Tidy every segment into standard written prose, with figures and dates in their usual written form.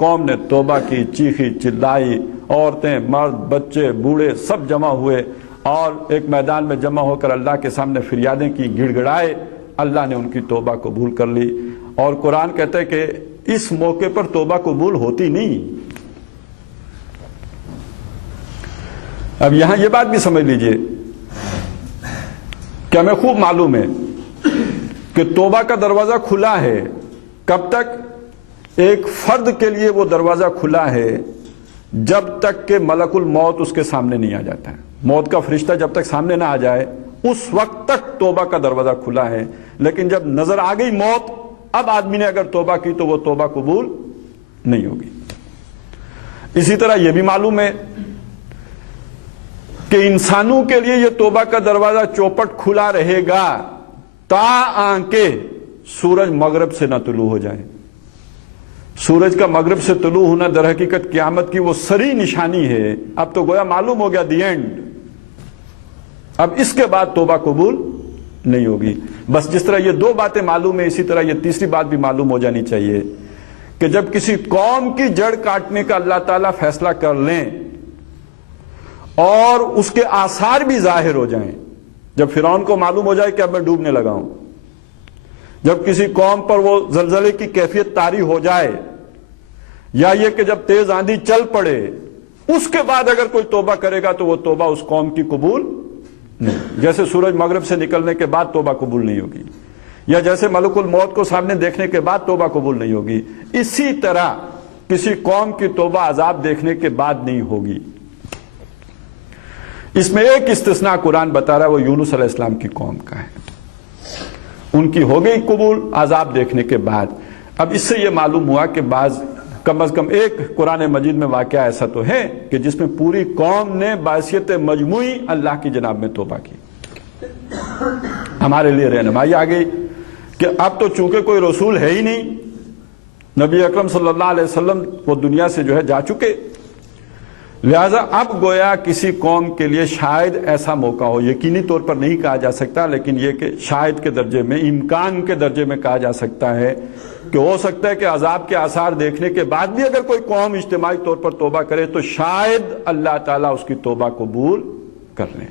قوم نے توبہ کی، چیخی چلائی، عورتیں مرد بچے بوڑھے سب جمع ہوئے اور ایک میدان میں جمع ہو کر اللہ کے سامنے فریادیں کی، گڑ گڑائے۔ اللہ نے ان کی توبہ قبول کر لی، اور قرآن کہتا ہے کہ اس موقع پر توبہ قبول ہوتی نہیں۔ اب یہاں یہ بات بھی سمجھ لیجئے کہ ہمیں خوب معلوم ہے کہ توبہ کا دروازہ کھلا ہے۔ کب تک؟ ایک فرد کے لیے وہ دروازہ کھلا ہے جب تک کہ ملک الموت اس کے سامنے نہیں آ جاتا ہے۔ موت کا فرشتہ جب تک سامنے نہ آ جائے اس وقت تک توبہ کا دروازہ کھلا ہے، لیکن جب نظر آ گئی موت، اب آدمی نے اگر توبہ کی تو وہ توبہ قبول نہیں ہوگی۔ اسی طرح یہ بھی معلوم ہے کہ انسانوں کے لیے یہ توبہ کا دروازہ چوپٹ کھلا رہے گا تاکہ سورج مغرب سے نہ طلوع ہو جائے۔ سورج کا مغرب سے طلوع ہونا در حقیقت قیامت کی وہ سری نشانی ہے۔ اب تو گویا معلوم ہو گیا دی اینڈ، اب اس کے بعد توبہ قبول نہیں ہوگی۔ بس جس طرح یہ دو باتیں معلوم ہیں، اسی طرح یہ تیسری بات بھی معلوم ہو جانی چاہیے کہ جب کسی قوم کی جڑ کاٹنے کا اللہ تعالیٰ فیصلہ کر لیں اور اس کے آثار بھی ظاہر ہو جائیں، جب فرعون کو معلوم ہو جائے کہ اب میں ڈوبنے لگا ہوں، جب کسی قوم پر وہ زلزلے کی کیفیت طاری ہو جائے، یا یہ کہ جب تیز آندھی چل پڑے، اس کے بعد اگر کوئی توبہ کرے گا تو وہ توبہ اس قوم کی قبول نہیں۔ جیسے سورج مغرب سے نکلنے کے بعد توبہ قبول نہیں ہوگی، یا جیسے ملک الموت کو سامنے دیکھنے کے بعد توبہ قبول نہیں ہوگی، اسی طرح کسی قوم کی توبہ عذاب دیکھنے کے بعد نہیں ہوگی۔ اس میں ایک استثناء قرآن بتا رہا ہے، وہ یونس علیہ السلام کی قوم کا ہے، ان کی ہو گئی قبول عذاب دیکھنے کے بعد۔ اب اس سے یہ معلوم ہوا کہ بعض کم از کم ایک قرآن مجید میں واقعہ ایسا تو ہے کہ جس میں پوری قوم نے بحیثیت مجموعی اللہ کی جناب میں توبہ کی۔ ہمارے لیے رہنمائی آ گئی کہ اب تو چونکہ کوئی رسول ہے ہی نہیں، نبی اکرم صلی اللہ علیہ وسلم وہ دنیا سے جو ہے جا چکے، لہذا اب گویا کسی قوم کے لیے شاید ایسا موقع ہو، یقینی طور پر نہیں کہا جا سکتا، لیکن یہ کہ شاید کے درجے میں، امکان کے درجے میں کہا جا سکتا ہے کہ ہو سکتا ہے کہ عذاب کے آثار دیکھنے کے بعد بھی اگر کوئی قوم اجتماعی طور پر توبہ کرے تو شاید اللہ تعالیٰ اس کی توبہ قبول کر لیں۔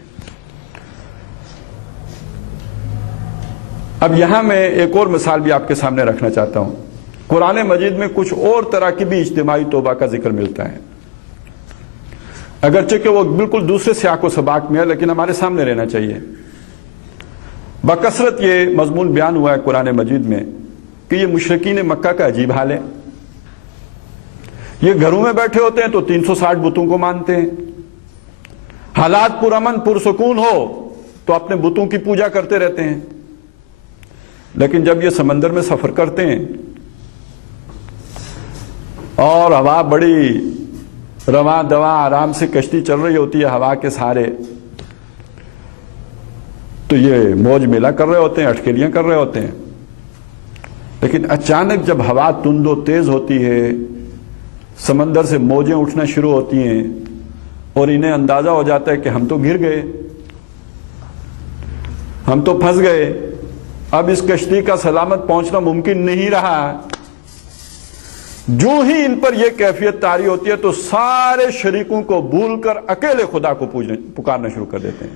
اب یہاں میں ایک اور مثال بھی آپ کے سامنے رکھنا چاہتا ہوں۔ قرآن مجید میں کچھ اور طرح کی بھی اجتماعی توبہ کا ذکر ملتا ہے، اگرچہ کہ وہ بالکل دوسرے سیاق و سباق میں ہے، لیکن ہمارے سامنے رہنا چاہیے۔ بکثرت یہ مضمون بیان ہوا ہے قرآن مجید میں کہ یہ مشرکین مکہ کا عجیب حال ہے، یہ گھروں میں بیٹھے ہوتے ہیں تو 360 بتوں کو مانتے ہیں، حالات پرامن پرسکون ہو تو اپنے بتوں کی پوجا کرتے رہتے ہیں، لیکن جب یہ سمندر میں سفر کرتے ہیں اور ہوا بڑی رواں دواں آرام سے کشتی چل رہی ہوتی ہے ہوا کے سہارے، تو یہ موج میلہ کر رہے ہوتے ہیں، اٹکیلیاں کر رہے ہوتے ہیں، لیکن اچانک جب ہوا تند و تیز ہوتی ہے، سمندر سے موجیں اٹھنا شروع ہوتی ہیں اور انہیں اندازہ ہو جاتا ہے کہ ہم تو گر گئے، ہم تو پھنس گئے، اب اس کشتی کا سلامت پہنچنا ممکن نہیں رہا۔ جو ہی ان پر یہ کیفیت طاری ہوتی ہے تو سارے شریکوں کو بھول کر اکیلے خدا کو پکارنا شروع کر دیتے ہیں۔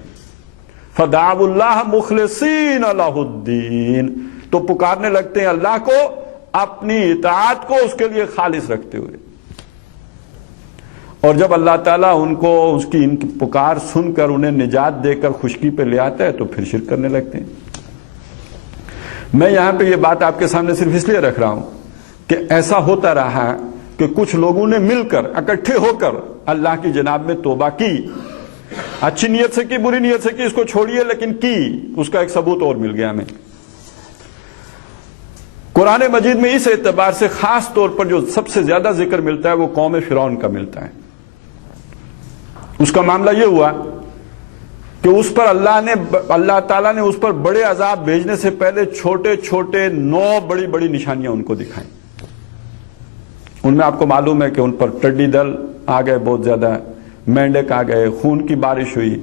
فدعوا اللہ مخلصین لہ الدین، تو پکارنے لگتے ہیں اللہ کو اپنی اطاعت کو اس کے لیے خالص رکھتے ہوئے، اور جب اللہ تعالیٰ ان کو اس کی ان کی پکار سن کر انہیں نجات دے کر خشکی پہ لے آتا ہے تو پھر شرک کرنے لگتے ہیں۔ میں یہاں پہ یہ بات آپ کے سامنے صرف اس لیے رکھ رہا ہوں کہ ایسا ہوتا رہا کہ کچھ لوگوں نے مل کر اکٹھے ہو کر اللہ کی جناب میں توبہ کی، اچھی نیت سے کی، بری نیت سے کی، اس کو چھوڑیے، لیکن کی، اس کا ایک ثبوت اور مل گیا ہمیں۔ قرآن مجید میں اس اعتبار سے خاص طور پر جو سب سے زیادہ ذکر ملتا ہے وہ قوم فرعون کا ملتا ہے۔ اس کا معاملہ یہ ہوا کہ اس پر اللہ تعالیٰ نے اس پر بڑے عذاب بھیجنے سے پہلے چھوٹے چھوٹے 9 بڑی بڑی نشانیاں ان کو دکھائیں۔ ان میں آپ کو معلوم ہے کہ ان پر ٹڈی دل آ گئے، بہت زیادہ مینڈک آ گئے، خون کی بارش ہوئی۔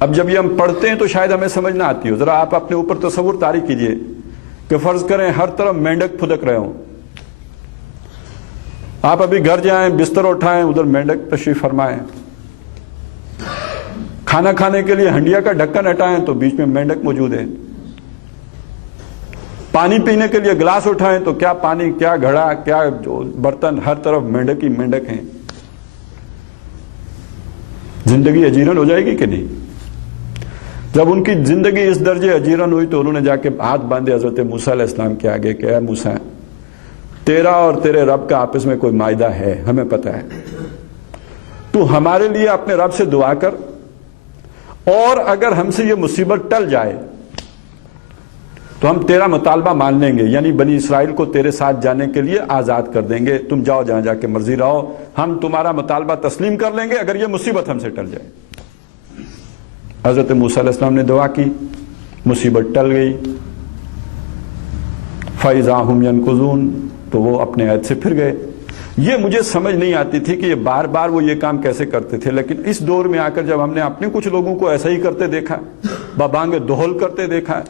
اب جب یہ ہم پڑھتے ہیں تو شاید ہمیں سمجھ نہ آتی ہو، ذرا آپ اپنے اوپر تصور طاری کیجئے کہ فرض کریں ہر طرف مینڈک پھدک رہے ہوں، آپ ابھی گھر جائیں، بستر اٹھائیں، ادھر مینڈک تشریف فرمائیں، کھانا کھانے کے لیے ہنڈیا کا ڈھکن ہٹائیں تو بیچ میں مینڈک موجود ہے، پانی پینے کے لیے گلاس اٹھائیں تو کیا پانی، کیا گھڑا، کیا برتن، ہر طرف مینڈک ہی مینڈک ہیں۔ زندگی اجیرن ہو جائے گی کہ نہیں؟ جب ان کی زندگی اس درجے اجیرن ہوئی تو انہوں نے جا کے ہاتھ باندھے حضرت موسیٰ علیہ السلام کے آگے کہ اے موسیٰ، تیرا اور تیرے رب کا آپس میں کوئی معاہدہ ہے، ہمیں پتہ ہے، تو ہمارے لیے اپنے رب سے دعا کر، اور اگر ہم سے یہ مصیبت ٹل جائے تو ہم تیرا مطالبہ مان لیں گے، یعنی بنی اسرائیل کو تیرے ساتھ جانے کے لیے آزاد کر دیں گے، تم جاؤ جہاں جا کے مرضی رہو، ہم تمہارا مطالبہ تسلیم کر لیں گے اگر یہ مصیبت ہم سے ٹل جائے۔ حضرت موسیٰ علیہ السلام نے دعا کی، مصیبت ٹل گئی، فَإِذَا هُمْ يَنْكُثُونَ، تو وہ اپنے عہد سے پھر گئے۔ یہ مجھے سمجھ نہیں آتی تھی کہ یہ بار بار وہ یہ کام کیسے کرتے تھے، لیکن اس دور میں آ کر جب ہم نے اپنے کچھ لوگوں کو ایسا ہی کرتے دیکھا، ببانگ دہل کرتے دیکھا،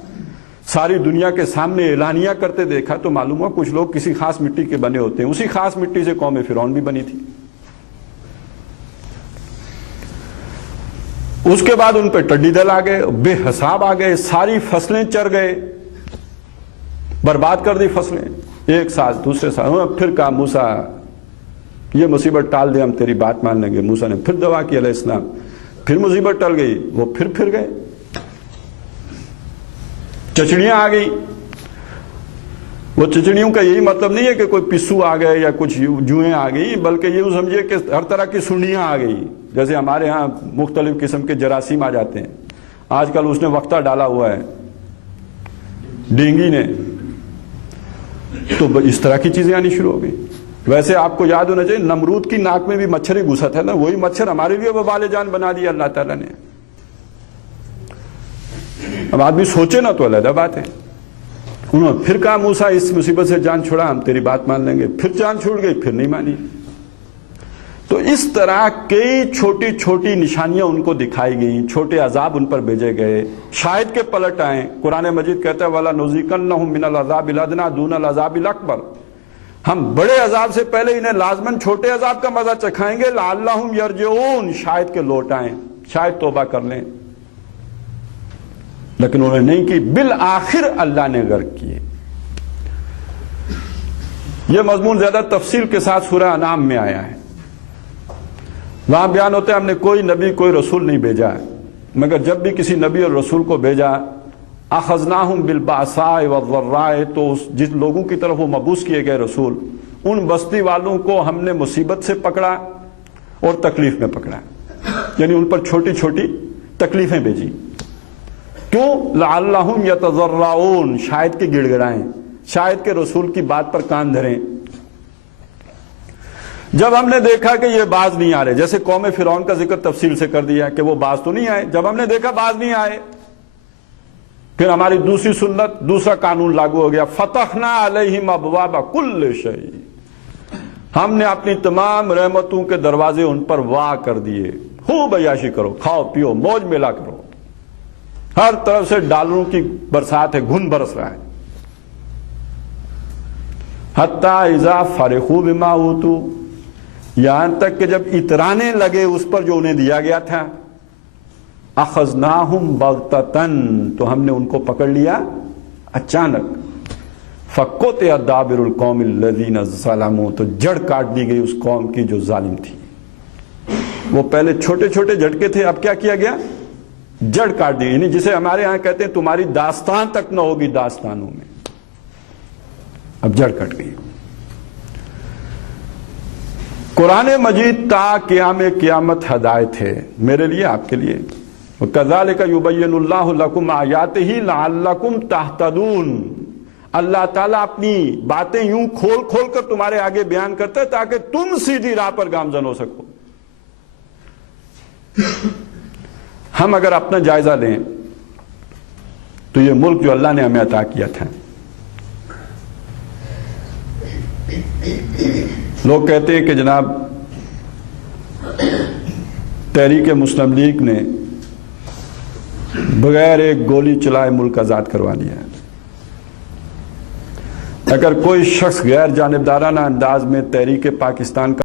ساری دنیا کے سامنے اعلانیہ کرتے دیکھا، تو معلوم ہوا کچھ لوگ کسی خاص مٹی کے بنے ہوتے ہیں۔ اسی خاص مٹی سے قوم فرعون بھی بنی تھی۔ اس کے بعد ان پہ ٹڈی دل آ گئے، بے حساب آ گئے، ساری فصلیں چر گئے، برباد کر دی فصلیں، ایک سال دوسرے سال۔ پھر کہا موسیٰ یہ مصیبت ٹال دے، ہم تیری بات مان لیں گے۔ موسیٰ نے پھر دعا کی علیہ السلام، پھر مصیبت ٹل گئی، وہ پھر گئے، چچڑیاں آ گئی۔ وہ چچڑیوں کا یہی مطلب نہیں ہے کہ کوئی پسو آ گئے یا کچھ جوئیں آ گئی، بلکہ یہ سمجھے کہ ہر طرح کی سنڈیاں آ گئی، جیسے ہمارے ہاں مختلف قسم کے جراثیم آ جاتے ہیں۔ آج کل اس نے وقتہ ڈالا ہوا ہے ڈینگی نے، تو اس طرح کی چیزیں آنی شروع ہو گئی۔ ویسے آپ کو یاد ہونا چاہیے نمرود کی ناک میں بھی مچھر ہی گھسا تھا نا، وہی مچھر ہمارے لیے وبال جان بنا دیا اللہ تعالیٰ نے۔ اب آدمی سوچے نا تو علیحدہ بات ہے۔ انہوں نے پھر کہا موسیٰ اس مصیبت سے جان چھوڑا، ہم تیری بات مان لیں گے، پھر جان چھوڑ گئی، پھر نہیں مانی۔ تو اس طرح کئی چھوٹی چھوٹی نشانیاں ان کو دکھائی گئیں، چھوٹے عذاب ان پر بھیجے گئے، شاید کہ پلٹ آئیں۔ قرآن مجید کہتا ہے وَلَنُذِيقَنَّهُم مِّنَ الْعَذَابِ الْأَدْنَىٰ دُونَ الْعَذَابِ الْأَكْبَرِ، ہم بڑے عذاب سے پہلے انہیں لازماً چھوٹے عذاب کا مزہ چکھائیں گے، لَعَلَّهُمْ يَرْجِعُونَ، شاید کہ لوٹ آئیں، شاید توبہ کر لیں۔ لیکن انہوں نے نہیں کی، بالآخر اللہ نے غرق کیے۔ یہ مضمون زیادہ تفصیل کے ساتھ سورہ انعام میں آیا ہے، وہاں بیان ہوتا ہے ہم نے کوئی نبی کوئی رسول نہیں بھیجا، مگر جب بھی کسی نبی اور رسول کو بھیجا اخذناہم بالباساء والضراء، تو جن لوگوں کی طرف وہ مبعوث کیے گئے رسول، ان بستی والوں کو ہم نے مصیبت سے پکڑا اور تکلیف میں پکڑا، یعنی ان پر چھوٹی چھوٹی تکلیفیں بھیجی۔ کیوں؟ لعلہم یتضرعون، شاید کہ گڑ گڑائیں، شاید کہ رسول کی بات پر کان دھریں۔ جب ہم نے دیکھا کہ یہ باز نہیں آ رہے، جیسے قوم فرعون کا ذکر تفصیل سے کر دیا کہ وہ باز تو نہیں آئے، جب ہم نے دیکھا باز نہیں آئے، پھر ہماری دوسری سنت، دوسرا قانون لاگو ہو گیا، فتحنا علیہم ابواب کل شیء، ہم نے اپنی تمام رحمتوں کے دروازے ان پر وا کر دیے، خوب عیاشی کرو، کھاؤ پیو، موج میلا کرو، ہر طرف سے ڈالروں کی برسات ہے، گھن برس رہا ہے۔ حتی اذا فرحوا بما اوتوا، یہاں تک کہ جب اترانے لگے اس پر جو انہیں دیا گیا تھا، اخذناہم بغتتن، تو ہم نے ان کو پکڑ لیا اچانک، فقطع دابر القوم الذین ظلموا، تو جڑ کاٹ دی گئی اس قوم کی جو ظالم تھی۔ وہ پہلے چھوٹے چھوٹے جھٹکے تھے، اب کیا کیا گیا؟ جڑ کاٹ دی، یعنی جسے ہمارے ہاں کہتے ہیں تمہاری داستان تک نہ ہوگی داستانوں میں، اب جڑ کٹ گئی۔ قرآن مجید تا قیام قیامت ہدایت ہے، میرے لیے، آپ کے لیے۔ وَكَذَلِكَ يُبَيِّنُ اللَّهُ لَكُمْ آيَاتِهِ لَعَلَّكُمْ تَهْتَدُونَ، اللہ تعالیٰ اپنی باتیں یوں کھول کھول کر تمہارے آگے بیان کرتا ہے تاکہ تم سیدھی راہ پر گامزن ہو سکو۔ ہم اگر اپنا جائزہ لیں تو یہ ملک جو اللہ نے ہمیں عطا کیا تھا، لوگ کہتے ہیں کہ جناب تحریک مسلم لیگ نے بغیر ایک گولی چلائے ملک آزاد کروا لیا ہے۔ اگر کوئی شخص غیر جانبدارانہ انداز میں تحریک پاکستان کا